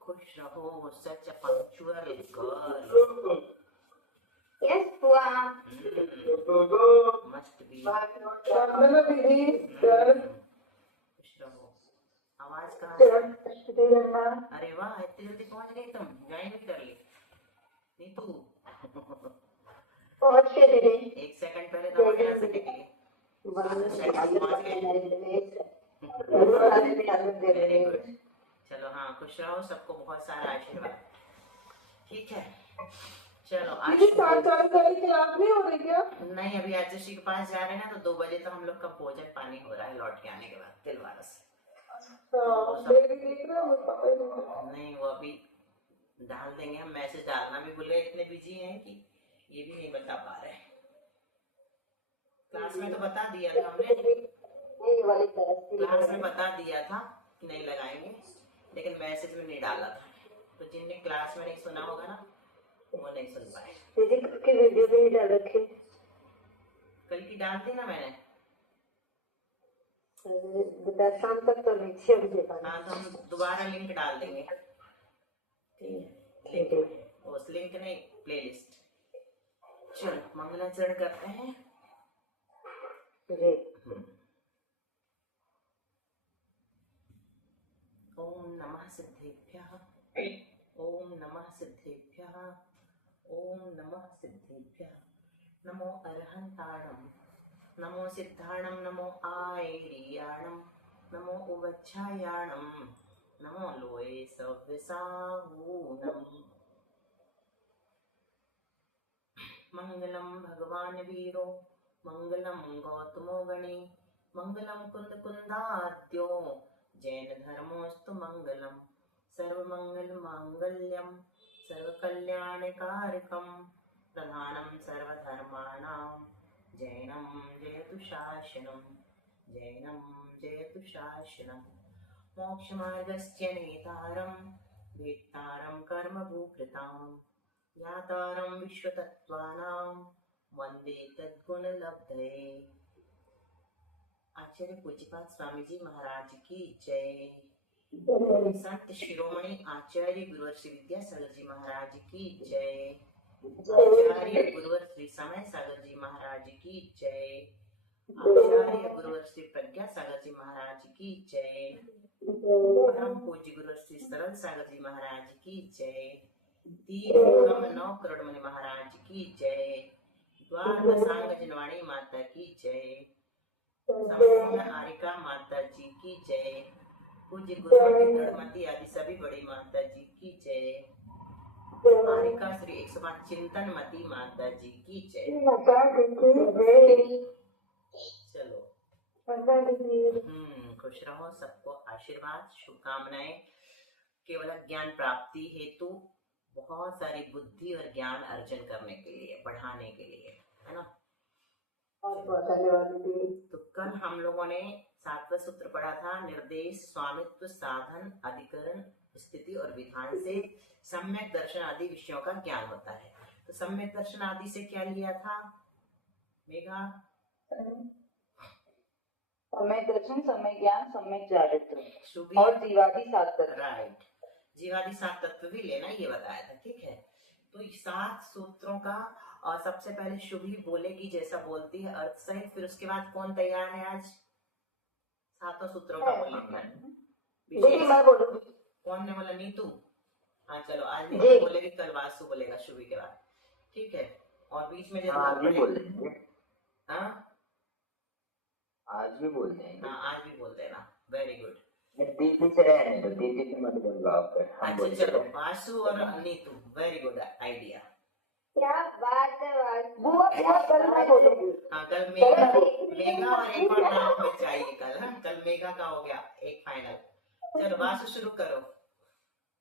खुश रहो, सच अ punctual girl. Yes, बुआ। Must be. खुश रहो। आवाज कहाँ से? अरे वाह, इतनी जल्दी पहुंच गई तुम, ज्वाइन भी कर ली नीतू। पहुंच गए दीदी। 1 सेकंड पहले दवा यहाँ से निकली, पहुंच गए। चलो हाँ, खुश रहो, सबको बहुत सारा आशीर्वाद। ठीक है, चलो आज नहीं हो रही क्या? नहीं, अभी आजशी के पास जा रहे हैं ना, तो 2 बजे तो हम लोग का भोजन पानी हो रहा है लौट के आने के बाद तिलवारा से। नहीं, वो अभी डाल देंगे हम, मैसेज डालना भी भूल गए, इतने बिजी हैं कि ये भी नहीं बता पा रहे। क्लास में तो बता दिया था हमने, क्लास में बता दिया था कि नहीं लगाएंगे, लेकिन मैसेज में नहीं डाला था, तो जिनने क्लास में नहीं सुना होगा ना वो नहीं सुन पाए। दीदी कल की वीडियो भी नहीं डाल रखी। कल की डाल दी ना मैंने, शाम तक तो नहीं, 6 बजे। हाँ, तो हम दोबारा लिंक डाल देंगे। ठीक है, उस लिंक नहीं, प्लेलिस्ट। चलो मंगलाचरण करते हैं। ओम नमः सिद्धेभ्यः, ओम नमः सिद्धेभ्यः, ओम नमः सिद्धेभ्यः। नमो अरहंताणं, नमो सिद्धाणं, नमो आयर्याणं, नमो उवच्छायाणं, नमो लोये सव्यसाहूनम्। मंगलम भगवान वीरो, मंगलम गौतमो गणे, मंगलम कुंद कुंदाद्यो, जैन धर्मोस्तु मंगलम। सर्वमंगल मांगल्यम, सर्वकल्याणकारकम, प्रधानम सर्वधर्माणां, जैनम जयतु शासनम, जैनम जयतु शासनम। मोक्षमार्गस्य नेतारं, वेत्तारं कर्मभूकृतां, ज्ञातारं विश्वतत्त्वानां, वंदे तद्गुणलब्धये। आचार्य पूज्यपाद स्वामी जी महाराज की जय। संत शिरोमणि आचार्य गुरुवर श्री विद्यासागर जी महाराज की जय। आचार्य गुरुवर श्री समय सागर जी महाराज की जय। आचार्य गुरुवर श्री प्रज्ञा सागर जी महाराज की जय। परम पूज्य गुरुवर श्री सरल सागर जी महाराज की जय। 9 करोड़ मणि महाराज की जय। द्वारकांग जनवाणी माता की जय। संपूर्ण आरिका माता जी की जय। पूज्य गुरुमती दृढ़मती आदि सभी बड़ी माता जी की जय। आरिका श्री 105 चिंतनमती माता जी की जय। चलो खुश रहो, सबको आशीर्वाद शुभकामनाएं। केवल ज्ञान प्राप्ति हेतु बहुत सारी बुद्धि और ज्ञान अर्जन करने के लिए, बढ़ाने के लिए, है ना। तो कल हम लोगों ने 7वां सूत्र पढ़ा था, निर्देश स्वामित्व साधन अधिकरण स्थिति और विधान से सम्यक दर्शन आदि विषयों का ज्ञान होता है। तो सम्यक दर्शन आदि से क्या लिया था मेघा? सम्यक दर्शन, सम्यक ज्ञान, सम्यक चारित्र और जीवादि 7 तत्व। राइट, जीवादि 7 तत्व भी लेना, ये बताया था। ठीक है, तो 7 सूत्रों का, और सबसे पहले शुभी बोलेगी जैसा बोलती है अर्थ सहित, फिर उसके बाद कौन तैयार है आज 7 सूत्रों का बोलेंगे? कौन ने बोला? नीतू। हाँ चलो, आज नीतू बोलेगी, कल वासु बोलेगा शुभी के बाद। ठीक है, और बीच में जब आज भी बोल देंगे। हाँ आज भी बोल देंगे। हाँ, आज भी बोल देना। Very good. दीदी से रहने दो, दीदी से मत बोलवाओ फिर। अच्छा चलो, वासु और नीतू, वेरी गुड आइडिया। क्या बात है बुआ, कल मैं बोलूंगी। हाँ, कल मेगा और एक और नाम हमें चाहिए कल। हाँ, कल मेगा का हो गया एक फाइनल। चलो वासु शुरू करो।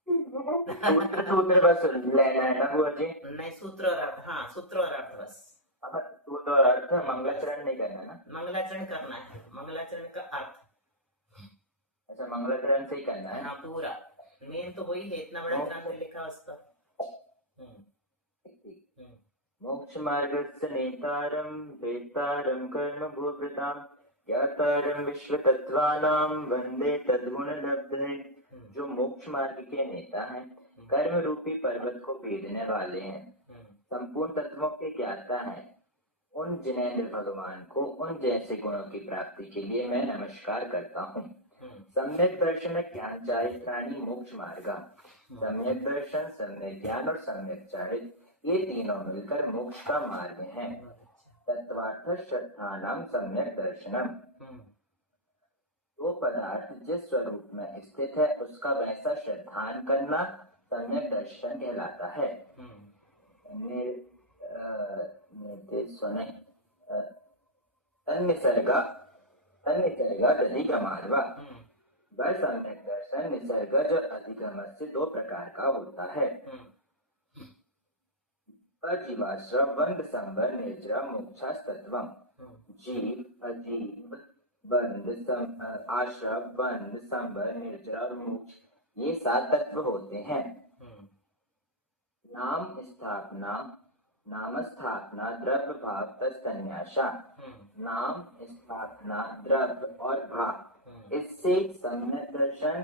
सूत्र बस लेना है ना बुआ जी? नहीं, सूत्र और अर्थ। हाँ, सूत्र और अर्थ बस। सूत्र और अर्थ, मंगलाचरण नहीं करना ना? मंगलाचरण करना है, मंगलाचरण का अर्थ। अच्छा, मंगलाचरण से ही करना है? हाँ पूरा, मेन तो वही है, इतना बड़ा ग्रंथ लिखा उसका। मोक्ष मार्गस्य नेतारं वेत्तारं कर्म भूभृतां ज्ञातारं विश्वतत्त्वानां वन्दे तद्गुणलब्धे। जो मोक्ष मार्ग के नेता हैं, कर्म रूपी पर्वत को भेदने वाले हैं, संपूर्ण तत्वों के ज्ञाता हैं, उन जिनेंद्र भगवान को उन जैसे गुणों की प्राप्ति के लिए मैं नमस्कार करता हूँ। सम्यक दर्शन ज्ञान चारित्राणि मोक्ष मार्गा। सम्यक दर्शन, सम्यक ज्ञान और सम्यक चारित्र, ये तीनों मिलकर मोक्ष का मार्ग है। तत्वार्थ श्रद्धानाम सम्यक दर्शनम। वो पदार्थ जिस स्वरूप में स्थित है उसका वैसा श्रद्धान करना सम्यक दर्शन कहलाता है। तन्निसर्गा अधिगमार्वा। वह सम्यक दर्शन निसर्गज और अधिगम से दो प्रकार का होता है। अजीवाश्रम बंध संवर निर्जरा मोक्षास्तत्वम। जीव, अजीव, बंध, आश्रम, बंध, संवर, निर्जरा और मोक्ष, ये 7 तत्व होते हैं। नाम स्थापना द्रव्य भाव तन्यासा। नाम स्थापना द्रव्य और भाव, इससे सम्यक दर्शन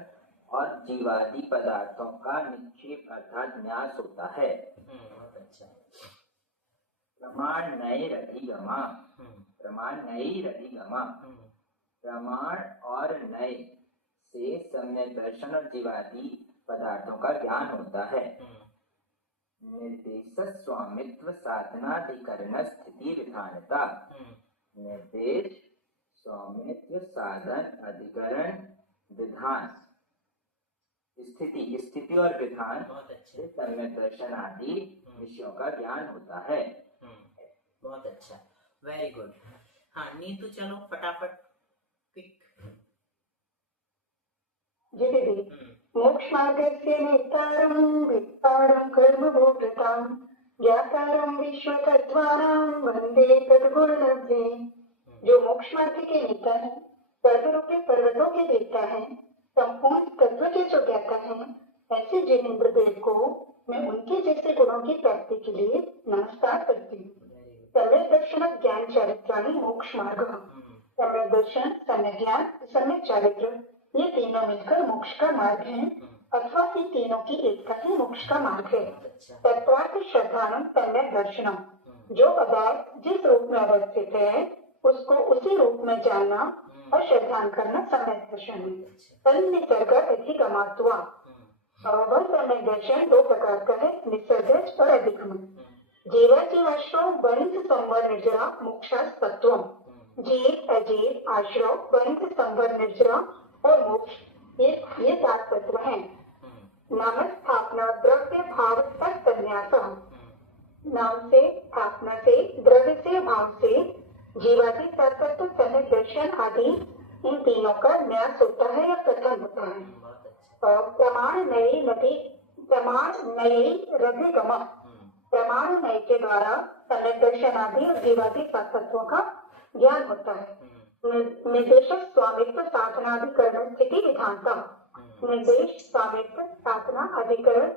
और जीवादि पदार्थों का निक्षेप अर्थात न्यास होता है। प्रमाण नए रधिगमा। प्रमाण और नए से सम्यक दर्शन और जीवादि पदार्थों का ज्ञान होता है। निर्देश स्वामित्व साधनाधिकरण स्थिति विधानता। निर्देश, स्वामित्व, साधन, अधिकरण, विधान, स्थिति और विधान से सम्यक दर्शन आदि विषयों का ज्ञान होता है। बहुत अच्छा, वेरी गुड। हाँ नीतू, चलो फटाफट क्विक। जी दीदी। मोक्ष मार्गस्य नेतारं विस्तारं कर्मभोक्तां ज्ञातारं विश्वतत्त्वानां वन्दे तद्गुणलब्धे। जो मोक्ष मार्ग के नेता है, सर्व रूपी पर्वतों के देवता है, संपूर्ण तत्व के जो ज्ञाता है, ऐसे जिनेंद्र देव को मैं उनके जैसे गुणों की प्राप्ति के लिए नमस्कार करती हूँ। सम्यक दर्शन ज्ञान चारित्राणि मोक्ष मार्ग। सम्यक दर्शन, सम्यक ज्ञान, सम्यक चारित्र, ये तीनों मिलकर मोक्ष का मार्ग है, अथवा ये तीनों की एकता ही मोक्ष का मार्ग है। तत्वार्थ श्रद्धानम सम्यक दर्शनम। जो पदार्थ जिस रूप में अवस्थित है उसको उसी रूप में जानना और श्रद्धान करना सम्यक दर्शन है। तन्निसर्ग अधिगमात्वा। वह सम्यक दर्शन 2 प्रकार का है, निसर्गज और अधिगम। जीवाश्रव बंध संवर निर्जरा मोक्षास्तत्वम। जीव, अजीव, आश्रव, बंध, संवर, निर्जरा और मोक्ष, ये 7 तत्व हैं। नाम स्थापना द्रव्य भाव तन्यास। नाम से, स्थापना से, द्रव्य से, भाव से जीवादि तत्व सम्यक दर्शन आदि इन तीनों का न्यास होता है या कथन होता है। प्रमाण नए रधिगम। प्रमाण नए के द्वारा सम्यक दर्शन आदि और जीवादि तत्वों का ज्ञान होता है। निर्देशक स्वामित्व साधना अधिकरण स्थिति विधानता। निर्देश, स्वामित्व, साधना, अधिकरण,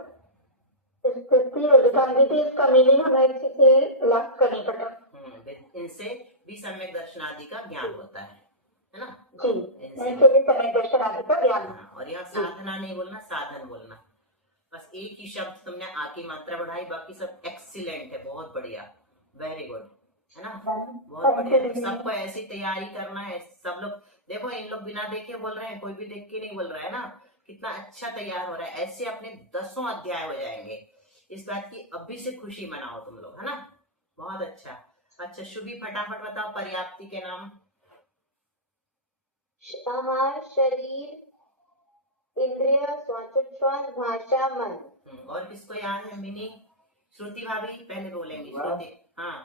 स्थिति और विधान। दीदी इसका मीनिंग हमें अच्छे से लाभ करनी पड़ा। इनसे भी सम्यक दर्शन आदि का ज्ञान होता है ना? जी, इनसे भी सम्यक दर्शन आदि का ज्ञान। और यहाँ साधना नहीं बोलना, साधन बोलना। बस एक ही शब्द तुमने आ की मात्रा बढ़ाई, बाकी सब एक्सीलेंट है, बहुत बढ़िया, वेरी गुड, है ना? बहुत बढ़िया। सबको ऐसी तैयारी करना है। सब लोग देखो, इन लोग बिना देखे बोल रहे हैं, कोई भी देख के नहीं बोल रहा है ना। कितना अच्छा तैयार हो रहा है। ऐसे अपने 10 अध्याय हो जाएंगे। इस बात की अभी से खुशी मनाओ तुम लोग, है ना? बहुत अच्छा। अच्छा शुभी, फटाफट बताओ पर्याप्ति के नाम। आहार, शरीर, इंद्रिय, श्वासोच्छ्वास, भाषा, मन। और किसको याद है? मिनी, श्रुति भाभी पहले बोलेंगी। श्रुति, हाँ।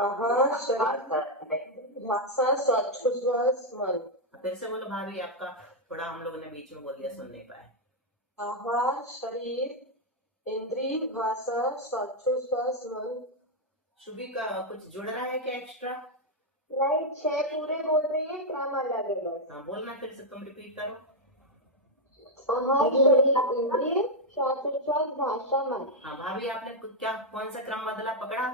आहार, शरीर, भाषा, श्वासोच्छ्वास, मन। फिर से बोलो भाभी, आपका थोड़ा हम लोगों ने बीच में बोल दिया, सुन नहीं पाए। आहार, शरीर, इंद्रिय, भाषा, श्वासोच्छ्वास, मन। शुभी का कुछ जुड़ रहा है क्या एक्स्ट्रा? नहीं, 6 पूरे बोल रही है, क्रम अलग है बस। हाँ बोलना फिर से, तुम रिपीट करो। आहार, शरीर, इंद्रिय, श्वासोच्छ्वास, भाषा, मन। हाँ भाभी, आपने क्या कौन सा क्रम बदला, पकड़ा?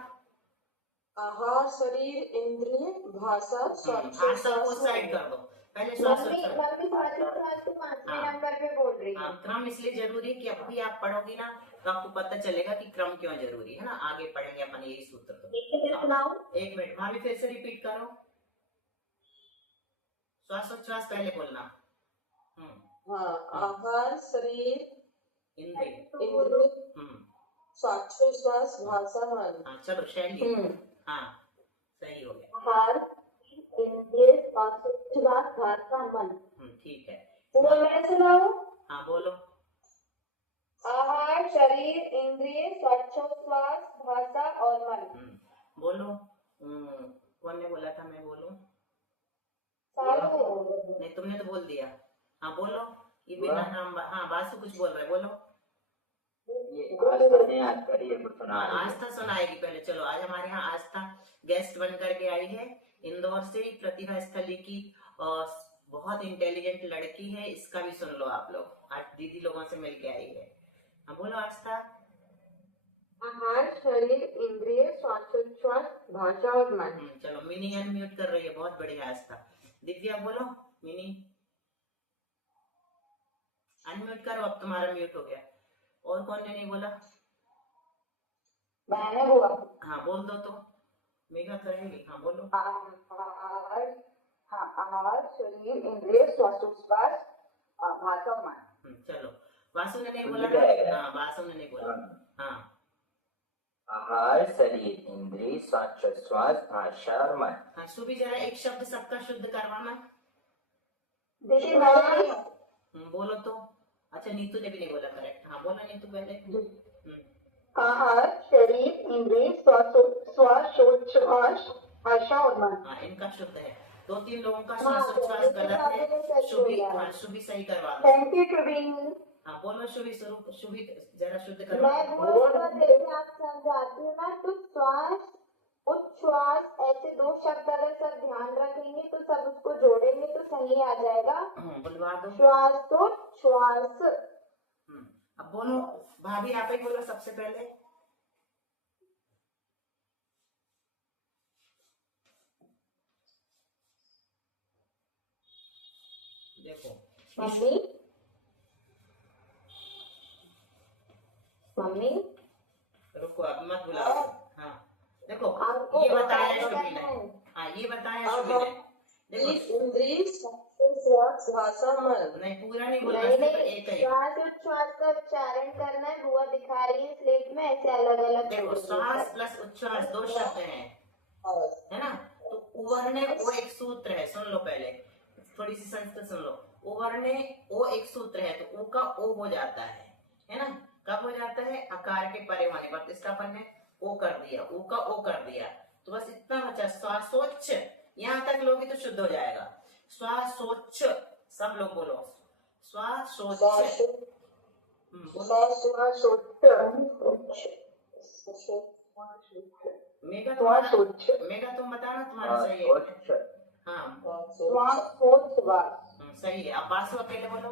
आहार, शरीर, इंद्रिय, भाषा, भाषा को साइड कर दो, पहले मम्मी श्वासोच्छ्वास तो 5वें नंबर पे बोल रही हाँ, है। क्रम इसलिए जरूरी है कि अभी आप पढ़ोगी ना तो आपको पता चलेगा कि क्रम क्यों जरूरी है ना, आगे पढ़ेंगे अपन यही सूत्र। तो सुनाओ। एक मिनट भाभी फिर से रिपीट करो, श्वासोच्छ्वास पहले बोलना। हाँ, आहार, शरीर, इंद्रिय, श्वासोच्छ्वास, भाषा, मन। हाँ चलो शैली, हाँ सही हो गया। आहार, इंद्रिय, श्वासोच्छ्वास, भाषा, मन। ठीक है, पूरा मैं सुनाऊं? हाँ बोलो। आहार, शरीर, इंद्रिय, श्वासोच्छ्वास, भाषा और मन। बोलो। कौन ने बोला था मैं बोलूं? सारू। नहीं तुमने तो बोल दिया। हाँ बोलो, ये बिना नाम हाँ बासु कुछ बोल रहे, बोलो। ये आस्था ने याद करी है, कुछ सुना रही है। आस्था सुनाएगी पहले। चलो आज हमारे यहाँ आस्था गेस्ट बन करके आई है इंदौर से, प्रतिभा स्थली की, और बहुत इंटेलिजेंट लड़की है, इसका भी सुन लो आप लोग, आज दीदी लोगों से मिलके आई है। हाँ बोलो आस्था। आहार, शरीर, इंद्रिय, श्वासोच्छ्वास, भाषा और मन। चलो मिनी अनम्यूट कर रही है, बहुत बढ़िया आस्था। दिव्या बोलो मिनी, अनम्यूट करो, अब तुम्हारा म्यूट हो गया। और कौन ने नहीं बोला? मैंने हुआ। हाँ बोल दो तो, मेघा करेंगी। हाँ बोलो। आहार, शरीर, इंद्रिय, श्वासोच्छ्वास, भाषा और मन। चलो वासु ने नहीं बोला ना? हाँ वासु ने नहीं बोला। हाँ आहार, शरीर, इंद्रिय, श्वासोच्छ्वास, भाषा और मन। हाँ सुबह जरा एक शब्द सबका शुद्ध करवाना। बोलो तो। अच्छा नीतू ने भी नहीं बोला करेक्ट। हाँ बोलो नीतू पहले। आहार, शरीर, इंद्रिय, श्वासोच्छ्वास, भाषा और मन। हाँ इनका शुद्ध है। 2-3 लोगों का श्वासोच्छ्वास गलत है। शुभी, हाँ शुभी सही करवा दो। Thank you Shubhi. हाँ बोलो शुभी, स्वरूप शुभी जरा शुद्ध करवा मैं दो। बोल जैसे आप समझाती हूँ ना, तो श्वास उच्छ्वास ऐसे 2 शब्द अगर सब ध्यान रखेंगे तो सब उसको जोड़ेंगे तो सही आ जाएगा। बुलवा दो। श्वास तो श्वास। अब बोलो भाभी, आप ही बोलो सबसे पहले। देखो मम्मी मम्मी रुको, अब मत बुलाओ। हाँ देखो आपको ये बताया बताया शुभी ने। है। हाँ ये बताया शुभी ने। देखो इंद्रिय, श्वासोच्छ्वास, भाषा, मन। नहीं पूरा नहीं बोलना, नहीं सिर्फ नहीं, एक ही। श्वास उच्छ्वास का उच्चारण करना है। बुआ दिखा रही है स्लेट में, ऐसे अलग अलग। देखो श्वास प्लस उच्छ्वास 2 शब्द हैं, है ना? तो उवर्णे ओ एक सूत्र है, सुन लो पहले, थोड़ी सी संस्कृत सुन लो। उवर्णे ओ एक सूत्र है, तो ऊ का ओ हो जाता है ना? कब हो जाता है? आकार के परे होने पर। इसका अपन ने ओ कर दिया, ऊ का ओ कर दिया, तो बस इतना बचा। श्वासोच्छ यहाँ तक लोगे तो शुद्ध हो जाएगा। श्वासोच्छ, सब लोग बोलो श्वासोच्छ। मेघा तुम बताना तुम्हारा सही है। हाँ सही है। अब बासु अकेले बोलो।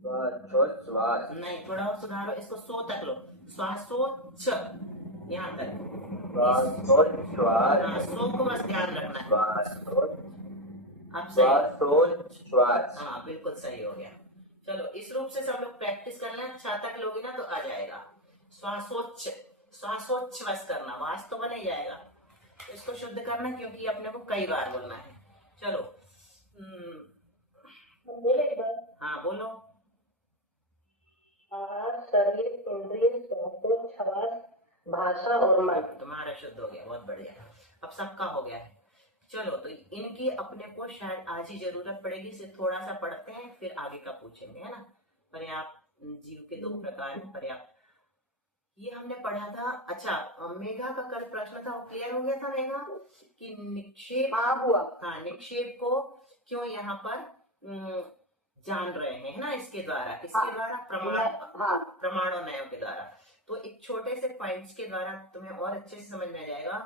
श्वासोच्छ्वास। नहीं थोड़ा और सुधारो इसको, सो तक लो। श्वासोच्छ यहाँ तक। श्वासोच्छ्वास। हाँ सो को बस ध्यान रखना है। अब सही। श्वासोच्छ्वास। हाँ बिल्कुल सही हो गया। चलो इस रूप से सब लोग प्रैक्टिस कर लें, 6 तक लोगे ना तो आ जाएगा। श्वासोच्छ, श्वासोच्छ्वास करना, वास तो बन ही जाएगा। इसको शुद्ध करना क्योंकि अपने को कई बार बोलना है। चलो हाँ बोलो। शरीर, इंद्रिय, श्वासोच्छ्वास, भाषा और मन। तुम्हारा शुद्ध हो गया, बहुत बढ़िया। अब सबका हो गया है। चलो तो इनकी अपने को शायद आज ही जरूरत पड़ेगी, इसे थोड़ा सा पढ़ते हैं फिर आगे का पूछेंगे, है ना? पर्याप्त जीव के 2 प्रकार हैं। पर्याप्त ये हमने पढ़ा था। अच्छा मेघा का कल प्रश्न था, वो क्लियर हो गया था मेघा कि निक्षेप। हाँ निक्षेप को क्यों यहाँ पर जान रहे हैं, है ना? इसके द्वारा, किसके द्वारा? प्रमाणों के द्वारा। तो एक छोटे से पॉइंट्स के द्वारा तुम्हें और अच्छे से समझ में आ जाएगा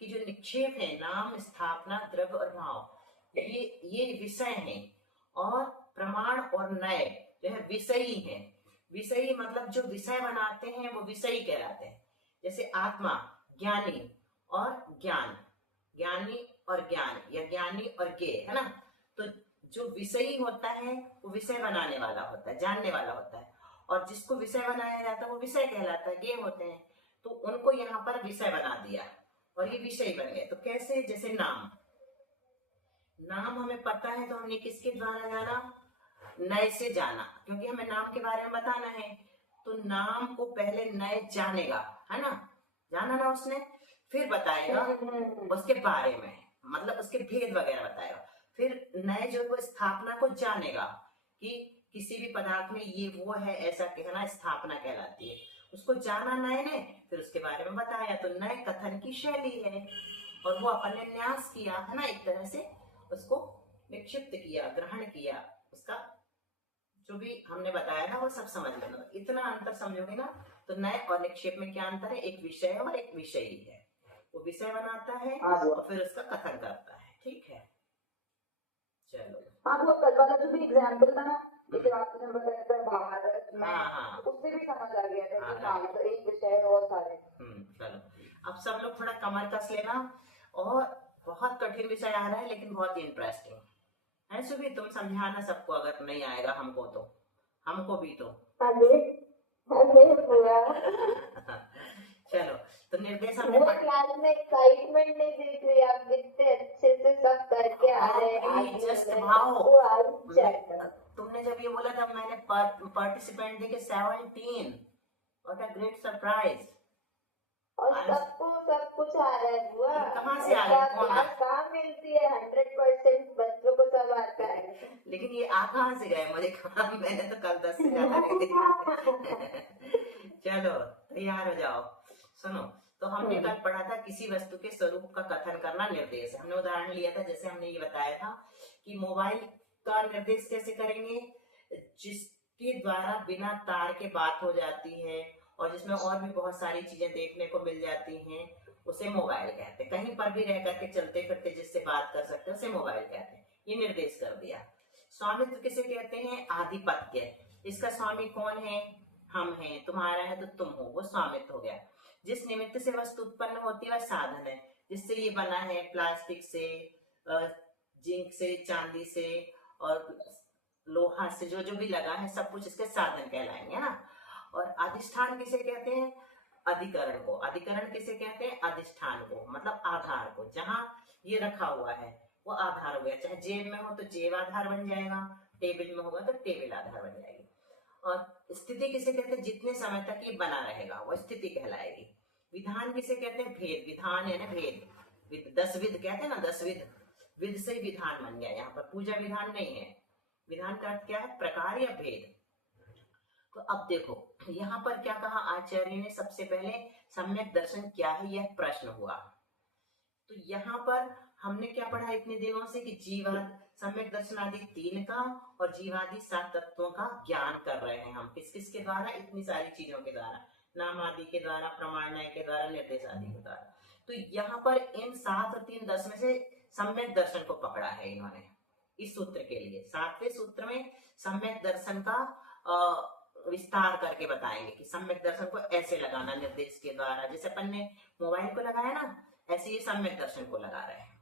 कि जो निक्षेप है, नाम, स्थापना, द्रव्य और भाव, ये विषय हैं, और प्रमाण और नय जो है विषयी हैं। विषयी मतलब जो विषय बनाते हैं वो विषयी कहलाते हैं। जैसे आत्मा, ज्ञानी और ज्ञान, ज्ञानी और ज्ञान या ज्ञानी और ज्ञेय, है ना। तो जो विषयी होता है वो विषय बनाने वाला होता है, जानने वाला होता है, और जिसको विषय बनाया जाता है वो विषय कहलाता है, ज्ञेय होते हैं। तो उनको यहाँ पर विषय बना दिया और ये विषय बन गए। तो कैसे, जैसे नाम, नाम हमें पता है तो हमने किसके द्वारा जाना, नए से जाना, क्योंकि हमें नाम के बारे में बताना है। तो नाम को पहले नए जानेगा, है ना, जाना ना उसने, फिर बताएगा उसके बारे में, मतलब उसके भेद वगैरह बताएगा। फिर नए जो वो स्थापना को जानेगा कि किसी भी पदार्थ में ये वो है, ऐसा कहना स्थापना कहलाती है। उसको जाना नए ने, फिर उसके बारे में बताया। तो नए कथन की शैली है, और वो अपन ने न्यास किया, है ना, एक तरह से उसको निक्षिप्त किया, ग्रहण किया, उसका जो भी हमने बताया था वो सब समझ लेना। इतना अंतर समझोगे ना, तो नए और निक्षेप में क्या अंतर है, एक विषय और एक विषयी है। वो विषय बनाता है और फिर उसका कथन करता है, ठीक है। चलो, हाँ, वो कल वाला जो भी एग्जाम्पल था ना, जैसे आपने बताया था भारत में, हाँ, उससे भी समझ आ गया था कि हाँ, हाँ, मतलब एक विषय और सारे। चलो, अब सब लोग थोड़ा कमर कस लेना। और बहुत कठिन विषय आ रहा है लेकिन बहुत ही इंटरेस्टिंग है। सुबह तुम समझाना सबको, अगर नहीं आएगा हमको तो, हमको भी तो। चलो, तो निर्देश हमने वो क्लास में एक्साइटमेंट नहीं देख रही, आप कितने अच्छे से सब करके आ रहे हैं। जस्ट भाव, वो आज चैप्टर तुमने जब ये बोला था मैंने पार्टिसिपेंट देखे 17, व्हाट अ ग्रेट सरप्राइज। और सबको सब कुछ आ रहा है बुआ। कहाँ से आ रहा है, कौन क्लास कहाँ मिलती है, 100% बच्चों को सब आता है। लेकिन ये आ कहाँ से गए, मुझे कहा, मैंने तो कल 10 से ज्यादा नहीं देखा। चलो तैयार हो जाओ, सुनो। तो हमने कल पढ़ा था किसी वस्तु के स्वरूप का कथन करना निर्देश। हमने उदाहरण लिया था, जैसे हमने ये बताया था कि मोबाइल का निर्देश कैसे करेंगे, जिसके द्वारा बिना तार के बात हो जाती है और जिसमें और भी बहुत सारी चीजें देखने को मिल जाती हैं, उसे मोबाइल कहते हैं। कहीं पर भी रह करके चलते फिरते जिससे बात कर सकते हैं उसे मोबाइल कहते हैं। ये निर्देश कर दिया। स्वामित्व किसे कहते हैं, आधिपत्य। इसका स्वामी कौन है, हम हैं, तुम्हारा है तो तुम हो, वो स्वामित्व हो गया। जिस निमित्त से वस्तु उत्पन्न होती है वह साधन है, जिससे ये बना है, प्लास्टिक से, जिंक से, चांदी से और लोहा से, जो जो भी लगा है सब कुछ इसके साधन कहलाएंगे ना। और अधिष्ठान किसे कहते हैं, अधिकरण को। अधिकरण किसे कहते हैं, अधिष्ठान को, मतलब आधार को। जहां ये रखा हुआ है वो आधार हो गया। चाहे जेब में हो तो जेब आधार बन जाएगा, टेबल में होगा तो टेबल आधार बन जाएगी। और स्थिति किसे कहते हैं, जितने समय तक ये बना रहेगा वो स्थिति कहलाएगी। विधान किसे कहते हैं, भेद। विधान यानी भेद, 10 विध कहते हैं ना, 10 विध, विध से विधान बन गया। यहाँ पर पूजा विधान नहीं है। विधान का अर्थ क्या है, प्रकार या भेद। तो अब देखो यहाँ पर क्या कहा आचार्य ने, सबसे पहले सम्यक दर्शन क्या है यह प्रश्न हुआ। तो यहाँ पर हमने क्या पढ़ा इतने दिनों से कि जीवाद, सम्यक दर्शन आदि 3 का और जीवादि 7 तत्वों का ज्ञान कर रहे हैं हम। किस किस के द्वारा, इतनी सारी चीजों के द्वारा, नाम आदि के द्वारा, प्रमाण न्याय के द्वारा, निर्देश आदि के द्वारा। तो यहाँ पर इन 7 और 3 10 में से सम्यक दर्शन को पकड़ा है इन्होंने इस सूत्र के लिए। 7वें सूत्र में सम्यक दर्शन का विस्तार करके बताएंगे कि सम्यक दर्शन को ऐसे लगाना निर्देश के द्वारा, जैसे अपन ने मोबाइल को लगाया ना, ऐसे ये सम्यक दर्शन को लगा रहे हैं।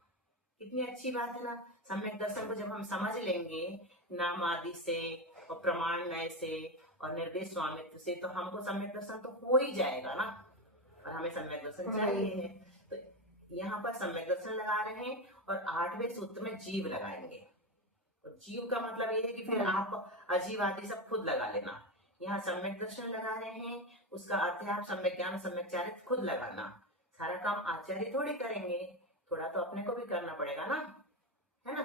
कितनी अच्छी बात है ना। सम्यक दर्शन को जब हम समझ लेंगे नाम आदि से और प्रमाण न्याय से और निर्देश स्वामित्व से, तो हमको सम्यक दर्शन तो हो ही जाएगा ना, और हमें सम्यक दर्शन चाहिए है। तो यहाँ पर सम्यक दर्शन लगा रहे हैं और 8वें सूत्र में जीव लगाएंगे। और जीव का मतलब ये है कि फिर आप अजीव आदि सब खुद लगा लेना। यहाँ सम्यक दर्शन लगा रहे हैं, उसका अर्थ है आप सम्यक ज्ञान, सम्यक चारित्र खुद लगाना। सारा काम आचार्य थोड़ी करेंगे, थोड़ा तो अपने को भी करना पड़ेगा ना, है ना।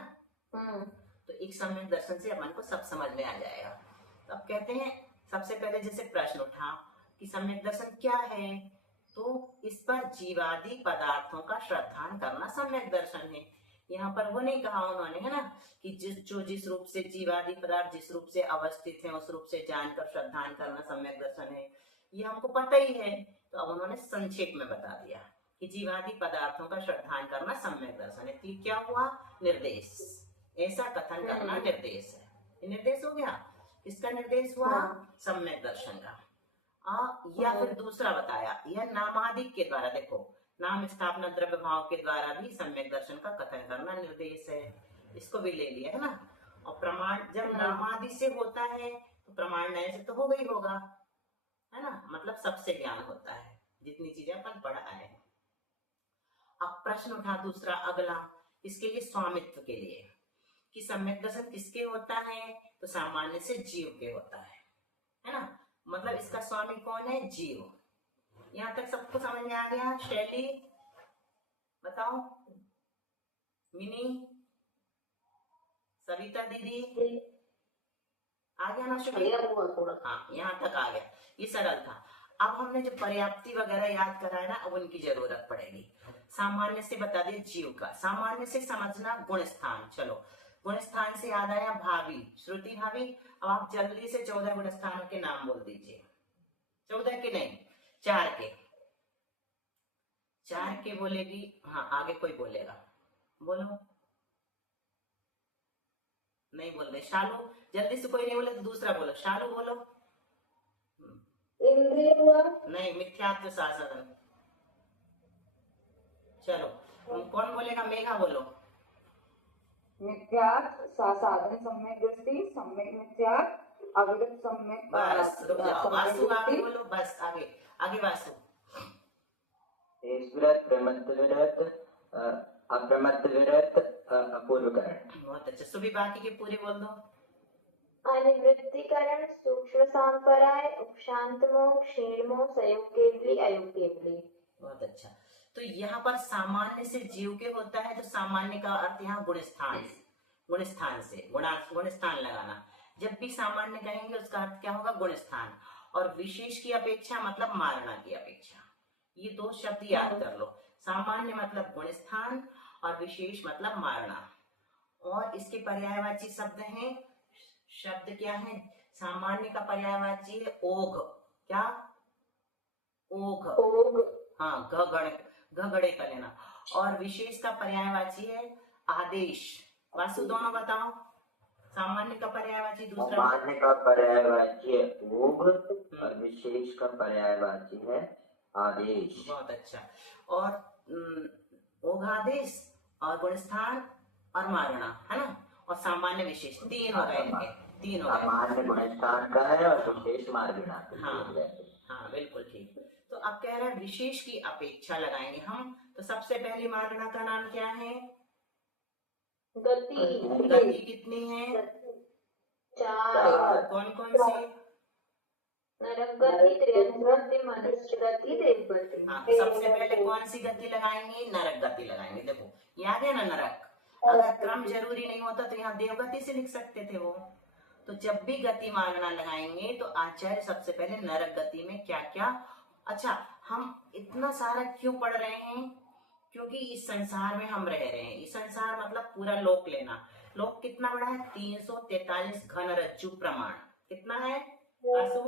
तो एक सम्यक दर्शन से अपन को सब समझ में आ जाएगा। तो अब कहते हैं, सबसे पहले जैसे प्रश्न उठा कि सम्यक दर्शन क्या है, तो इस पर जीवादि पदार्थों का श्रद्धान करना सम्यक दर्शन है। यहाँ पर वो नहीं कहा उन्होंने, है ना, कि जिस रूप से जीवादि पदार्थ जिस रूप से अवस्थित है उस रूप से जानकर श्रद्धान करना सम्यक दर्शन है, ये हमको पता ही है। तो अब उन्होंने संक्षेप में बता दिया कि जीवादि पदार्थों का श्रद्धान करना सम्यक दर्शन है। तो क्या हुआ, निर्देश, ऐसा कथन करना निर्देश है। ये निर्देश हो गया। किसका निर्देश हुआ, सम्यक दर्शन का। या फिर दूसरा बताया, यह नामादि के द्वारा, देखो नाम स्थापना द्रव्य भाव के द्वारा भी सम्यक दर्शन का कथन करना निर्देश है। इसको भी ले लिया है ना। और प्रमाण जब नाम आदि से होता है तो प्रमाण नए से तो होगा ही होगा, है ना, मतलब सबसे ज्ञान होता है जितनी चीजें अपन पढ़ा है। अब प्रश्न उठा दूसरा अगला, इसके लिए स्वामित्व के लिए कि सम्यक दर्शन किसके होता है, तो सामान्य से जीव के होता है ना। मतलब इसका स्वामी कौन है, जीव। यहाँ तक सबको समझ में आ गया। शैली बताओ, मिनी, सविता दीदी आ गया ना शुक्रिया? हाँ, यहाँ तक आ गया, ये सरल था। अब हमने जो पर्याप्ति वगैरह याद करा है ना, अब उनकी जरूरत पड़ेगी। सामान्य से बता दिए जीव का, सामान्य से समझना गुण स्थान। चलो, गुण स्थान से याद आया भाभी, श्रुति भाभी, अब आप जल्दी से 14 गुण स्थानों के नाम बोल दीजिए। 14 के नहीं, 4 के। 4 के बोलेगी, हाँ आगे कोई बोलेगा, बोलो। नहीं बोल रहे, शालू जल्दी से, कोई नहीं बोले तो दूसरा बोलो, शालू बोलो। इंद्रिय नहीं, मिथ्यात्व शासन। चलो, कौन बोलेगा, मेघा बोलो। मिथ्यार्थ साधन सम्यक दृष्टि, सम्यक मिथ्यार्थ, अविरत सम्यक। बस रुक जाओ, वासु आगे बोलो, बस आगे आगे वासु। स्फुरत, प्रमत्त विरत, अप्रमत्त विरत, अपूर्वकरण। बहुत अच्छा। सुबह बाकी के पूरे बोल दो। अनिवृत्तिकरण, सूक्ष्म सांपराय, उपशांत मोह, क्षीण मोह, संयोग केवली, अयोग केवली। बहुत अच्छा। तो यहाँ पर सामान्य से जीव के होता है, तो सामान्य का अर्थ यहाँ गुणस्थान, गुणस्थान से गुणस्थान लगाना। जब भी सामान्य कहेंगे उसका अर्थ क्या होगा, गुणस्थान। और विशेष की अपेक्षा मतलब मारना की अपेक्षा। ये 2 शब्द याद कर लो, सामान्य मतलब गुणस्थान और विशेष मतलब मारना। और इसके पर्यायवाची शब्द हैं, शब्द क्या है, सामान्य का पर्यायवाची है ओघ। क्या, ओघ, हाँ, घगड़े का लेना। और विशेष का पर्यायवाची है आदेश। वासु दोनों बताओ, सामान्य का पर्यायवाची दूसरा। सामान्य का पर्यायवाची है ओघ और विशेष का पर्यायवाची है आदेश। बहुत अच्छा। और ओघादेश और गुणस्थान और मारना, है ना। और सामान्य विशेष 3 हो गए इनके, 3 हो गए। सामान्य गुणस्थान का है और विशेष मार्गना। हाँ बिल्कुल ठीक। तो अब कह रहे हैं विशेष की अपेक्षा लगाएंगे हम। तो सबसे पहली मार्गना का नाम क्या है, गति। गति कितनी है, 4। कौन कौन सी, नरक गति, त्रियंत गति, मनुष्य गति, देव गति। हाँ, सबसे पहले कौन सी गति लगाएंगे, नरक गति लगाएंगे। देखो याद है ना, नरक। अगर क्रम जरूरी नहीं होता तो यहाँ देवगति से लिख सकते थे वो। तो जब भी गति मार्गना लगाएंगे तो आचार्य सबसे पहले नरक गति में क्या क्या। अच्छा, हम इतना सारा क्यों पढ़ रहे हैं, क्योंकि इस संसार में हम रह रहे हैं। इस संसार मतलब पूरा लोक लेना। लोक कितना बड़ा है, 343 घन रज्जु प्रमाण। कितना है आसु,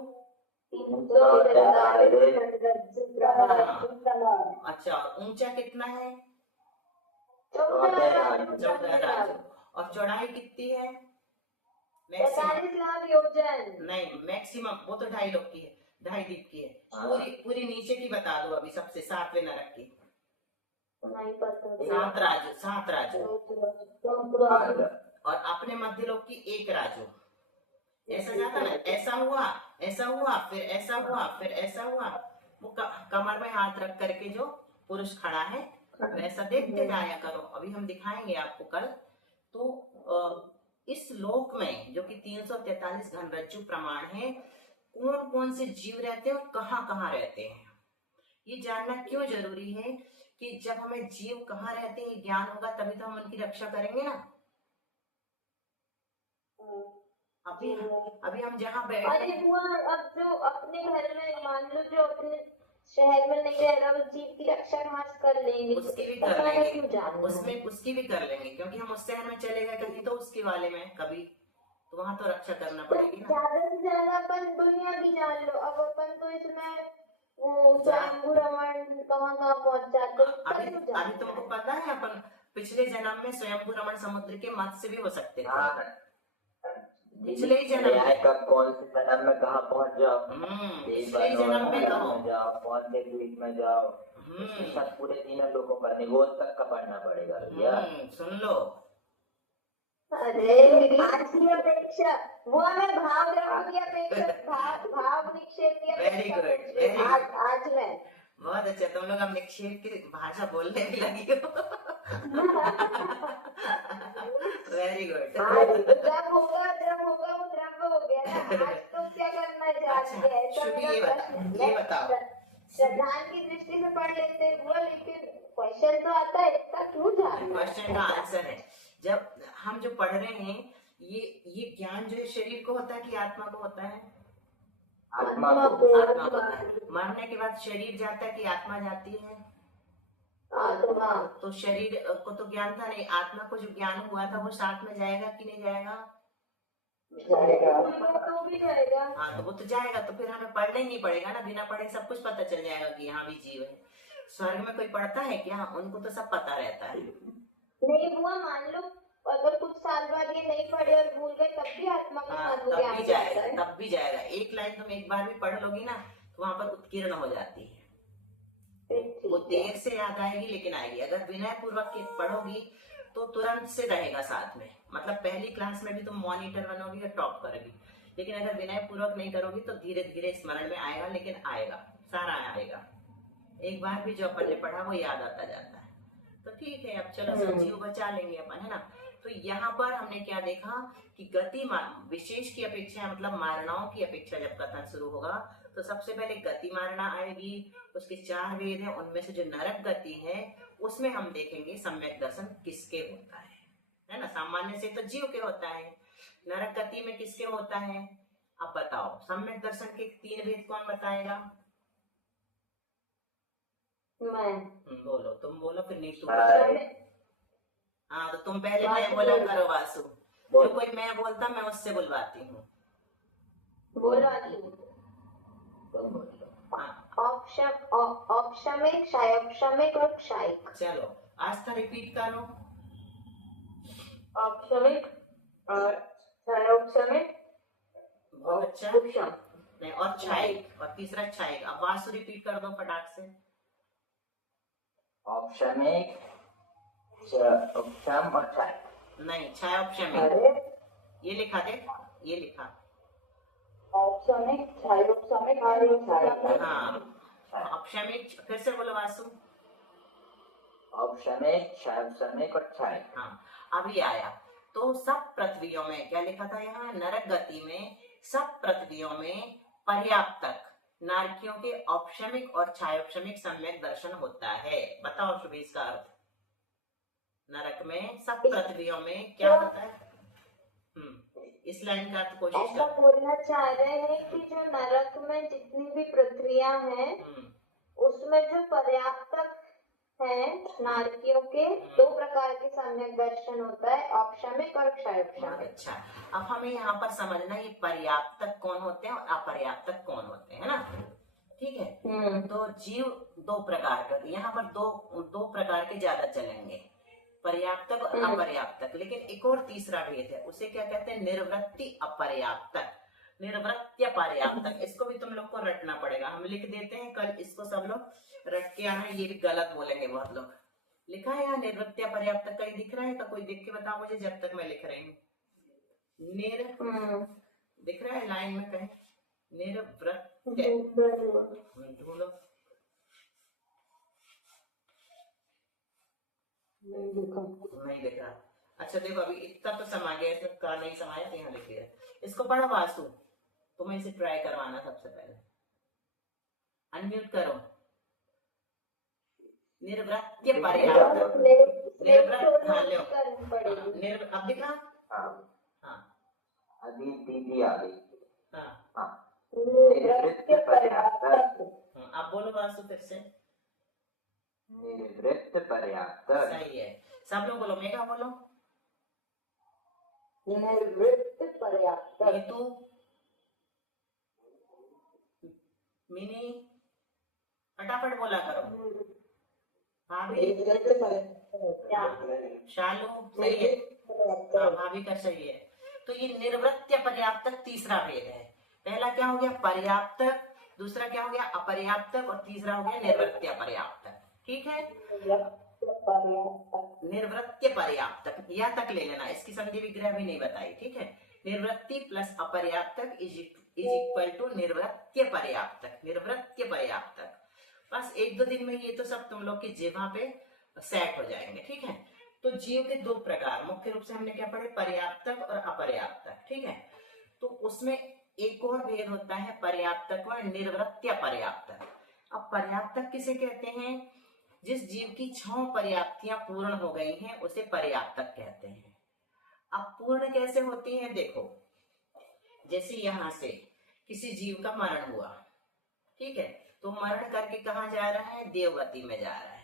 343 घन रज्जु प्रमाण। अच्छा, ऊंचा कितना है, 14 राजु। और चौड़ाई कितनी है, 45 लाख योजन। नहीं, मैक्सिमम वो तो 2.5 लोग की है, 2.5 दीप की है। पूरी नीचे की बता दो अभी, सबसे 7वें नरक की। नहीं पता। 7 राजू, 7 राजू। और अपने मध्य लोक की 1 राजू। ऐसा जाता ना, ऐसा हुआ, ऐसा हुआ, फिर ऐसा हुआ, फिर ऐसा हुआ। वो कमर में हाथ रख करके जो पुरुष खड़ा है वैसा देखते जाया करो। अभी हम दिखाएंगे आपको कल। तो इस लोक में जो कि 343 घन रज्जु प्रमाण है, कौन कौन से जीव रहते हैं और कहाँ कहाँ रहते हैं, ये जानना क्यों जरूरी है कि जब हमें जीव कहाँ रहते हैं ज्ञान होगा तभी तो हम उनकी रक्षा करेंगे ना। अभी हम जहाँ बैठे, अरे बुआ, अब जो अपने घर में मान लो जो अपने शहर में नहीं रह रहा, वो जीव की रक्षा कहाँ से कर लेंगे, उसकी भी कर लेंगे, उसकी भी कर लेंगे, क्योंकि हम उस शहर में चले गए कहीं तो उसके वाले में कभी, तो वहाँ तो रक्षा करना पड़ेगी ना। ज्यादा से ज्यादा अपन दुनिया भी जान लो, अब अपन तो इसमें वो स्वयंभू रमण कहाँ पहुँच जाते हैं। अभी तुमको पता है अपन पिछले जन्म में स्वयंभू रमण समुद्र के मत्स्य भी हो सकते थे। पिछले जन्म में कब कौन से जन्म में कहाँ पहुँच जाओ, पिछले जन्म में कहो जाओ, कौन से द्वीप में जाओ। सब पूरे तीनों लोगों पर निगोद तक का पढ़ना पड़ेगा भैया। सुन लो। अरे आज की अपेक्षा वो हमें भाव द्रव्य की अपेक्षा भाव निक्षेप की Very good, very अपेक्षा good. आज मैं बहुत अच्छा, तुम लोग अब निक्षेप की भाषा बोलने भी लगी हो। Very good. जब होगा वो द्रव्य हो गया ना। आज तो क्या करना चाहते हैं? ऐसा शुभी, मेरा ये प्रश्न ये बताओ। प्रधान की दृष्टि से पढ़ लेते हैं वो, लेकिन क्वेश्चन तो आता है, इतना क्यों जानना? क्वेश्चन का आंसर है, जब हम जो पढ़ रहे हैं ये ज्ञान जो है शरीर को होता है कि आत्मा को होता है? आत्मा को। आत्मा को होता है। मरने के बाद शरीर जाता है कि आत्मा जाती है? आत्मा। तो शरीर को तो ज्ञान था नहीं, आत्मा को जो ज्ञान हुआ था वो साथ में जाएगा कि नहीं जाएगा? तो भी जाएगा। हाँ, तो वो तो जाएगा, तो फिर हमें पढ़ना ही नहीं पड़ेगा ना, बिना पढ़े सब कुछ पता चल जाएगा कि यहाँ भी जीव है। स्वर्ग में कोई पढ़ता है क्या? उनको तो सब पता रहता है। नहीं बुआ, मान लो अगर कुछ साल बाद ये नहीं पढ़े और भूल गए तब भी आत्मा के साथ वो तब ज्ञान भी जाता जाएगा, है। तब भी जाएगा। एक लाइन तुम एक बार भी पढ़ लोगी ना तो वहां पर उत्कीर्ण हो जाती है, वो देर से याद आएगी लेकिन आएगी। अगर विनय पूर्वक के पढ़ोगी तो तुरंत से रहेगा साथ में, मतलब पहली क्लास में भी तुम मॉनिटर बनोगी और टॉप करोगी। लेकिन अगर विनय पूर्वक नहीं करोगी तो धीरे धीरे स्मरण में आएगा, लेकिन आएगा, सारा आएगा। एक बार भी जो अपन ने पढ़ा वो याद आता जाता है। तो ठीक है, अब चलो सजीव बचा लेंगे अपन, है ना। तो यहाँ पर हमने क्या देखा कि गति विशेष की अपेक्षा, मतलब मारणाओं की अपेक्षा जब कथन शुरू होगा तो सबसे पहले गति मारना आएगी। उसके 4 वेद हैं, उनमें से जो नरक गति है उसमें हम देखेंगे सम्यक दर्शन किसके होता है ना। सामान्य से तो जीव के होता है, नरक गति में किसके होता है? अब बताओ, सम्यक दर्शन के 3 वेद कौन बताएगा? मैं। बोलो, तुम बोलो, फिर नीतू। हाँ, तो तुम पहले मैं बोला करो वासु। जो कोई मैं बोलता मैं उससे बुलवाती हूँ। औपशमिक, क्षायोपशमिक और क्षायिक। चलो आस्था रिपीट करो। औपशमिक और क्षायोपशमिक। बहुत अच्छा। नहीं, और क्षायिक, और तीसरा क्षायिक। अब वासु रिपीट कर दो फटाक से। औपशमिक, उपशम और क्षय। नहीं, क्षायोपशमिक। ये लिखा देख, ये लिखा। औपशमिक, क्षायोपशमिक और क्षायिक। हाँ, औपशमिक फिर से बोलो वासु। औपशमिक, क्षायोपशमिक और क्षय। हाँ, अभी आया। तो सब पृथ्वियों में क्या लिखा था यहाँ? नरक गति में सब पृथ्वियों में पर्याप्तक नारकियों के औपशमिक और क्षायोपशमिक सम्यक दर्शन होता है। बताओ शुभी इसका अर्थ। नरक में सब पृथ्वियों में क्या होता है? इस लाइन का अर्थ कोशिश ऐसा कर। बोलना चाह रहे हैं कि जो नरक में जितनी भी पृथ्वियां हैं उसमें जो पर्याप्तक है नारकियों के 2 प्रकार के सम्यक दर्शन होता है, औपशमिक और क्षायोपशमिक। अच्छा, अब हमें यहाँ पर समझना ये पर्याप्तक कौन होते हैं और अपर्याप्तक कौन होते हैं, ना। ठीक है। तो जीव 2 प्रकार का, यहाँ पर दो प्रकार के ज्यादा चलेंगे, पर्याप्तक और अपर्याप्तक। लेकिन एक और तीसरा भेद है, उसे क्या कहते हैं? निर्वृत्ति अपर्याप्तक, निर्वृत्य पर्याप्तक। इसको भी तुम लोग को रटना पड़ेगा, हम लिख देते हैं, कल इसको सब लोग रट के आना। ये भी गलत बोलेंगे बहुत लोग। लिखा है यहाँ निर्वृत्य पर्याप्तक, कहीं दिख रहा है का? कोई देख के बताओ मुझे जब तक मैं लिख रही हूँ। दिख रहा है लाइन में कहीं? निर्वृत्य ढूंढो। नहीं दिख रहा। अच्छा देखो, अभी इतना तो समा गया, इसमें का नहीं समाया तो यहाँ लिख दिया। इसको पढ़ो वासु, तुम्हें इसे ट्राई करवाना सबसे पहले। अनम्यूट करो। निर्वृत्य पर्याप्तक, निर्वृत्त। हाँ लो, अब दिखा। हाँ, अभी दीदी आ गई। हाँ, निर्वृत्त पर्याप्तक। अब बोलो वासु फिर से। निर्वृत्त पर्याप्तक। सही है, सब लोग बोलो। मेघा बोलो। निर्वृत्त पर्याप्तक। नीतू, मिनी, फटाफट बोला करो। भाभी, शालू, सही है। हाँ, भाभी का सही है। तो ये निर्वृत्य पर्याप्तक तीसरा भेद है। पहला क्या हो गया? पर्याप्तक, दूसरा क्या हो गया अपर्याप्तक, और तीसरा हो गया निर्वृत्य पर्याप्तक। ठीक है, निर्वृत्य पर्याप्तक यह तक ले लेना, इसकी संधि विग्रह भी नहीं बताई। ठीक है, निर्वृत्ति प्लस अपर्याप्तक इज इक्वल टू निर्वृत्य पर्याप्तक, निर्वृत्य पर्याप्तक। बस एक दो दिन में ये तो सब तुम लोग की जिह्वा पे सेट हो जाएंगे। ठीक है, तो जीव के दो प्रकार मुख्य रूप से हमने क्या पढ़े, पर्याप्तक और अपर्याप्तक। ठीक है, तो उसमें एक और भेद होता है पर्याप्तक व निर्वृत्य पर्याप्तक। अब पर्याप्तक किसे कहते हैं, जिस जीव की 6 पर्याप्तियां पूर्ण हो गई हैं उसे पर्याप्तक कहते हैं। अब पूर्ण कैसे होती हैं, देखो जैसे यहां से किसी जीव का मरण हुआ, ठीक है, तो मरण करके कहाँ जा रहा है, देवगति में जा रहा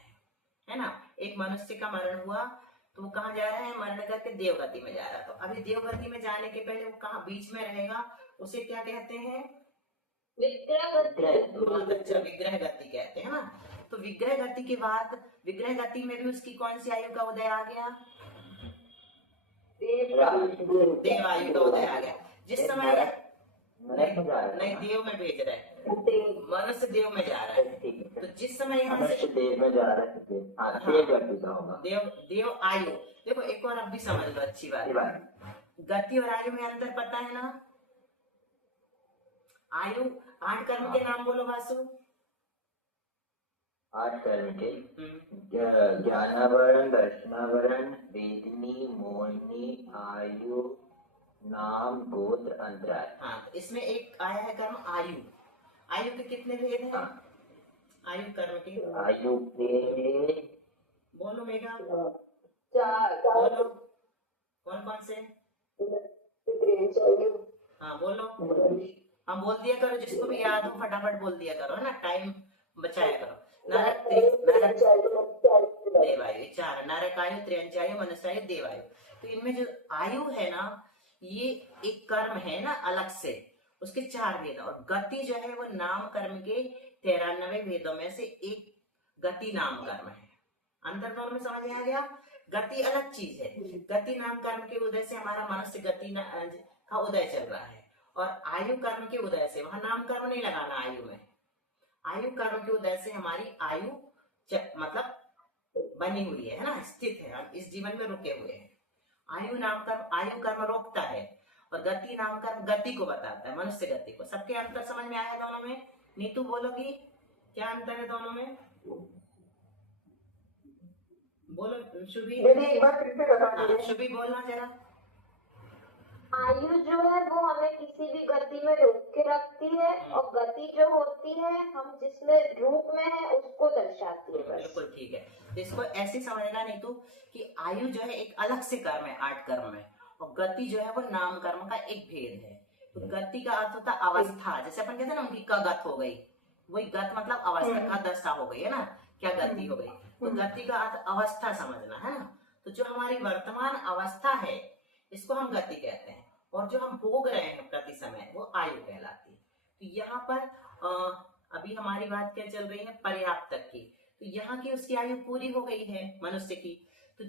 है ना। एक मनुष्य का मरण हुआ तो वो कहाँ जा रहा है, मरण करके देवगति में जा रहा है। तो अभी देवगति में जाने के पहले वो कहाँ बीच में रहेगा, उसे क्या कहते हैं, विग्रह गति। बहुत अच्छा, विग्रह गति कहते हैं ना। तो विग्रह गति के बाद विग्रह गति में भी उसकी कौन सी आयु का उदय आ गया, देव आयु का उदय आ गया। जिस समय नहीं देव में भेज रहे हैं, मनुष्य देव में जा रहा है, तो जिस समय यहाँ से देव में जा रहा है, हाँ, देव आयु, देखो एक और अब भी समझ लो अच्छी बात, गति और आयु में अंतर पता है ना। आयु 8 कर्म के नाम बोलो वासु। 8 कर्म के ज्ञानावरण, दर्शनावरण, वेदनी, मोहिनी, आयु, नाम, गोत्र, अंतराय। हाँ, तो इसमें एक आया है कर्म आयु। आयु के कितने भेद हैं, आयु कर्म के, आयु के बोलो मेघा, 4 बोलो कौन कौन से, हाँ बोलो, हाँ बोल दिया करो, जिसको भी याद हो फटाफट बोल दिया करो, है ना, टाइम बचाया करो। नरक देवायु 4, नरक आयु, त्र्यंचायु, मनुष्यायु, देवायु। तो इनमें जो आयु है ना, ये एक कर्म है ना अलग से, उसके 4 भेद, और गति जो है वो नाम कर्म के 93 भेदों में से एक गति नाम कर्म है। अंतर दोनों में समझ में आ गया। गति अलग चीज है, गति नाम कर्म के उदय से हमारा मनुष्य गति का उदय चल रहा है, और आयु कर्म के उदय से, वहां नाम कर्म नहीं लगाना आयु में, आयु कर्म के उदय से हमारी आयु मतलब बनी हुई है ना, स्थित है, हम इस जीवन में रुके हुए हैं। आयु कर्म रोकता है, और गति नाम कर्म गति को बताता है, मनुष्य गति को। सबके अंतर समझ में आया दोनों में। नीतू बोलोगी क्या अंतर है दोनों में, बोलो शुभी, शुभी बोलना जरा। आयु जो है वो हमें किसी भी गति में रोक के रखती है, और गति जो होती है हम जिसमें रूप में है उसको दर्शाती है। बिल्कुल ठीक है, तो इसको ऐसे समझना नहीं तो कि आयु जो है एक अलग से कर्म है 8 कर्म में, और गति जो है वो नाम कर्म का एक भेद है। तो गति का अर्थ होता है अवस्था, जैसे अपन कहते हैं ना उनकी गत हो गई, वही गत मतलब अवस्था का दशा हो गई है ना, क्या गति हो गई। तो गति का अर्थ अवस्था समझना है ना। तो जो हमारी वर्तमान अवस्था है इसको हम गति कहते हैं, और जो हम भोग रहे हैं प्रति समय वो आयु कहलाती है। तो यहाँ पर अभी हमारी बात क्या चल रही है, पर्याप्तक की। तो यहाँ की उसकी आयु पूरी हो गई है मनुष्य की, तो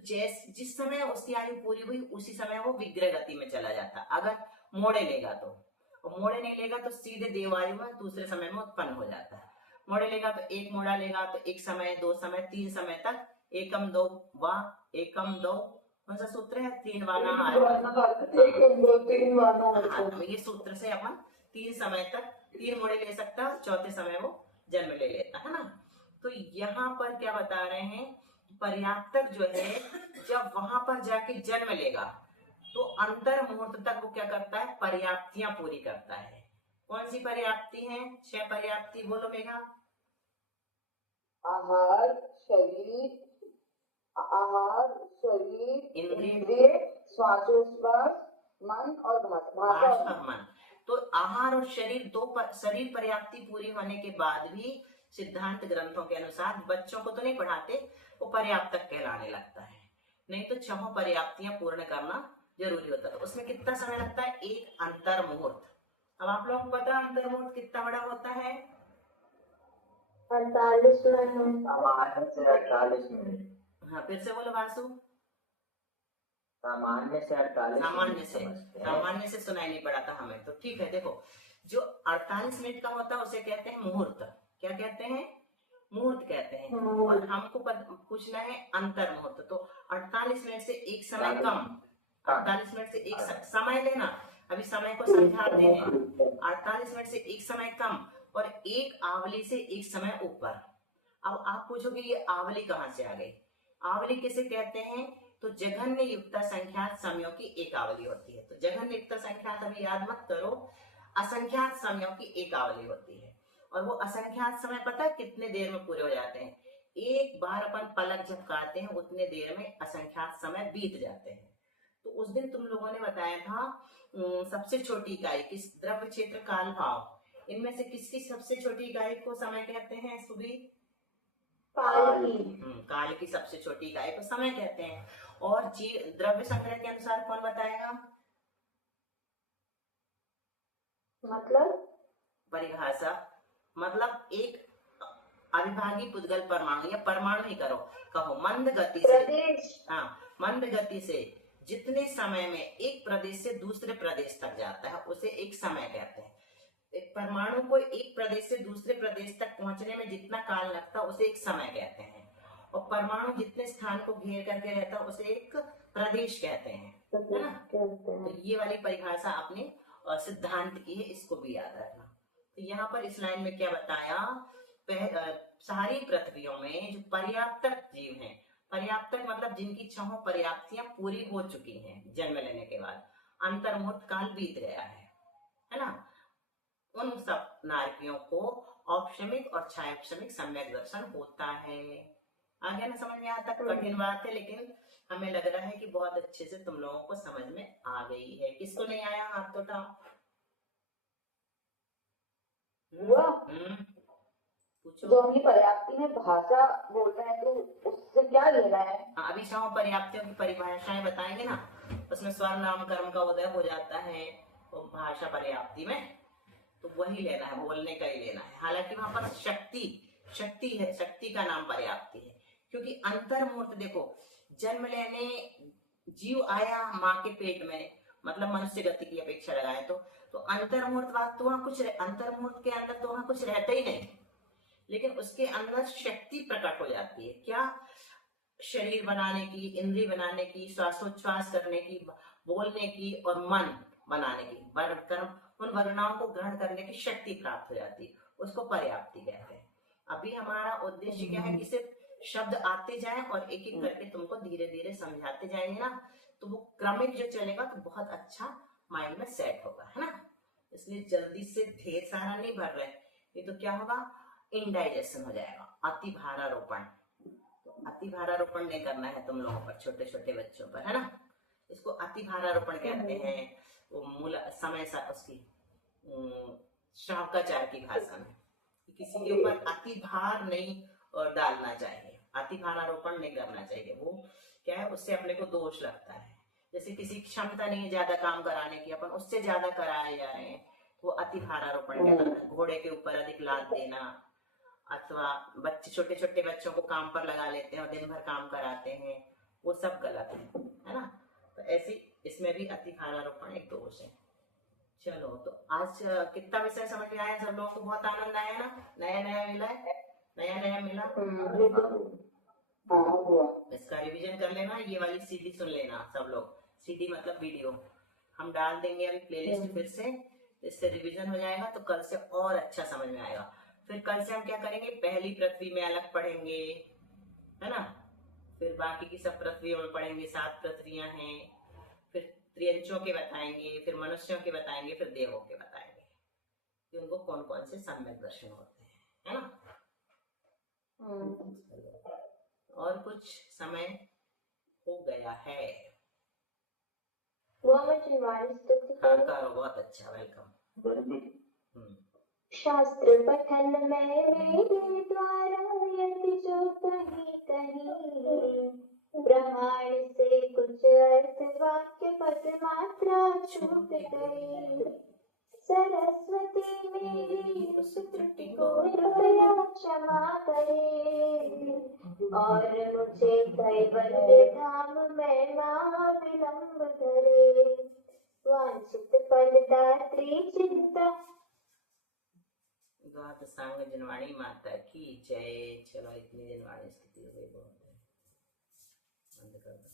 जिस समय उसकी आयु पूरी हुई उसी समय वो विग्रह गति में चला जाता। अगर मोड़े लेगा तो, और मोड़े नहीं लेगा तो सीधे देवायु में दूसरे समय में उत्पन्न हो जाता है। मोड़े लेगा तो एक मोड़ा लेगा तो एक समय, 2 समय, 3 समय तक, एकम 2 वा, एकम 2 कौन सा सूत्र है, 3 वाना, ये सूत्र से अपन 3 समय तक 3 मोड़े ले सकता है, चौथे समय वो जन्म ले लेता है ना। तो यहाँ पर क्या बता रहे हैं, पर्याप्तक जो है जब वहां पर जाके जन्म लेगा तो अंतर मुहूर्त तक वो क्या करता है, पर्याप्तियां पूरी करता है। कौन सी पर्याप्ति है, 6 पर्याप्ति बोलो मेघा। आहार, शरीर, इंद्रिय, श्वासोच्छ्वास, मन और भाषा। मन। तो आहार और शरीर शरीर पर्याप्ति पूरी होने के बाद भी सिद्धांत ग्रंथों के अनुसार, बच्चों को तो नहीं पढ़ाते, वो पर्याप्तक कहलाने लगता है। नहीं तो 6 पर्याप्तियां पूर्ण करना जरूरी होता है। तो उसमें कितना समय लगता है, एक अंतर मुहूर्त। अब आप लोगों को पता है अंतर मुहूर्त कितना बड़ा होता है, 48 मिनट। सामान्य से 48 मिनट। हाँ फिर से बोलो वासु। सामान्य से 48 सामान्य से सुनाई नहीं पड़ा था हमें, तो ठीक है। देखो जो 48 मिनट का होता है उसे कहते हैं मुहूर्त। क्या कहते हैं? मुहूर्त कहते हैं। और हमको पूछना है अंतर मुहूर्त। तो 48 मिनट से एक समय कम, 48 मिनट से एक समय लेना, अभी समय को समझाते हैं। 48 मिनट से एक समय कम और एक आवली से एक समय ऊपर। अब आप पूछोगे ये आवली कहाँ से आ गई? आवली किसे कहते हैं? तो जघन्य युक्ता संख्यात समयों की एक आवली होती है। तो जघन्य युक्ता संख्यात अभी याद मत करो, असंख्यात समयों की एक आवली होती है। और वो असंख्यात समय पता है कितने देर में पूरे हो जाते हैं? एक बार अपन पलक झपकाते हैं उतने देर में असंख्यात समय बीत जाते हैं। तो उस दिन तुम लोगों ने बताया था सबसे छोटी इकाई किस? द्रव्य क्षेत्र काल भाव। इनमें से किसकी सबसे छोटी इकाई को समय कहते हैं? सुबी काल की सबसे छोटी इकाई को समय कहते हैं। और द्रव्य संग्रह के अनुसार कौन बताएगा? मतलब परिभाषा, मतलब एक अविभागी पुद्गल परमाणु, या परमाणु ही कहो मंद गति से, हाँ, मंद गति से जितने समय में एक प्रदेश से दूसरे प्रदेश तक जाता है उसे एक समय कहते हैं। एक परमाणु को एक प्रदेश से दूसरे प्रदेश तक पहुंचने में जितना काल लगता है उसे एक समय कहते हैं। और परमाणु जितने स्थान को घेर करके रहता है उसे एक प्रदेश कहते हैं, है ना? तो ये वाली परिभाषा आपने सिद्धांत की है, इसको भी याद रखना। तो यहाँ पर इस लाइन में क्या बताया? सारी पृथ्वियों में जो पर्याप्तक जीव हैं, पर्याप्तक मतलब जिनकी छहों पर्याप्तियां पूरी हो चुकी हैं जन्म लेने के बाद, अंतर्मुहूर्त काल बीत गया है ना? उन सब नारकियों को औपशमिक और छायाक्षमिक सम्यक दर्शन होता है। आ गया ना समझ में? यहाँ तक कठिन बात है लेकिन हमें लग रहा है कि बहुत अच्छे से तुम लोगों को समझ में आ गई है। किसको नहीं आया हाथ तो उठाओ। पूछो। जो हमने पर्याप्ति में भाषा बोलते हैं तो उससे क्या लेना है? अभी छह पर्याप्तियों की परिभाषाएं बताएंगे ना, उसमें स्वर नाम कर्म का उदय हो जाता है तो भाषा पर्याप्ति में, तो वही लेना है, बोलने का ही लेना है। हालांकि वहां पर शक्ति है, शक्ति का नाम पर्याप्ति है। क्योंकि अंतर्मुहूर्त देखो, जन्म लेने जीव आया माँ के पेट में, मतलब मनुष्य गति की अपेक्षा लगाए तो अंतर्मुहूर्त बात तो वहां कुछ, अंतर्मुहूर्त के अंदर तो वहां कुछ रहता ही नहीं, लेकिन उसके अंदर शक्ति प्रकट हो जाती है। क्या? शरीर बनाने की, इंद्रिय बनाने की, श्वासोच्छ्वास करने की, बोलने की और मन बनाने की, उन वर्णाओं को ग्रहण करने की शक्ति प्राप्त हो जाती है, उसको पर्याप्ति कहते हैं। अभी हमारा उद्देश्य क्या है कि सिर्फ शब्द आते जाएं और एक एक करके तुमको धीरे धीरे समझाते जाएंगे ना, तो वो क्रमिक जो चलेगा तो बहुत अच्छा माइंड में सेट होगा, है ना? इसलिए जल्दी से ढेर सारा नहीं भर रहे, ये तो क्या होगा? इंडाइजेशन हो जाएगा। अति भारारोपण, तो अति भारारोपण नहीं करना है तुम लोगों पर, छोटे छोटे बच्चों पर, है ना? इसको अति भारारोपण कहते हैं। वो मूल समय सा उसकी शावकाचार की भाषा में किसी के ऊपर अति भार नहीं डालना चाहिए, अति भारारोपण नहीं करना चाहिए। वो क्या है, उससे अपने को दोष लगता है। जैसे किसी क्षमता नहीं है ज्यादा काम कराने की, अपन उससे ज्यादा कराए जा रहे हैं, वो अति भारारोपण कहलाता है। घोड़े के ऊपर अधिक लाद देना, अथवा बच्चे, छोटे छोटे बच्चों को काम पर लगा लेते हैं और दिन भर काम कराते हैं, वो सब गलत है ना? तो ऐसी इसमें भी अति भारारोपण एक दोष है। चलो, तो आज कितना विषय समझ में आया? सब लोगों को बहुत आनंद आया ना? नया नया मिला है, नया मिला। इसका रिवीजन कर लेना, ये वाली सीडी सुन लेना सब लोग। सीडी मतलब वीडियो हम डाल देंगे अभी प्लेलिस्ट फिर से, इससे रिवीजन हो जाएगा तो कल से और अच्छा समझ में आएगा। फिर कल से हम क्या करेंगे, पहली पृथ्वी में अलग पढ़ेंगे, है ना? फिर बाकी की सब पृथ्वियों में पढ़ेंगे, 7 पृथ्वियां हैं। फिर त्रियंचों के बताएंगे, फिर मनुष्यों के बताएंगे, फिर देवों के बताएंगे कि उनको कौन कौन से सम्यक दर्शन होते हैं, है ना? और कुछ समय हो गया है। करो, बहुत अच्छा, वेलकम। शास्त्र पठन में मेरे द्वारा यदि जो कहीं ब्रह्मांड से कुछ अर्थ वाक्य पद मात्रा छूट गई, सरस्वती मेरी उस त्रुटि को कृपया क्षमा करे, और मुझे कैवल्य धाम में मां विलंब धरे। वांछित फलदात्री चिंता द्वादशांग जनवाणी माता की जय। चलो इतनी जनवाणी स्थिति हो गई, बहुत है, बंद कर दो।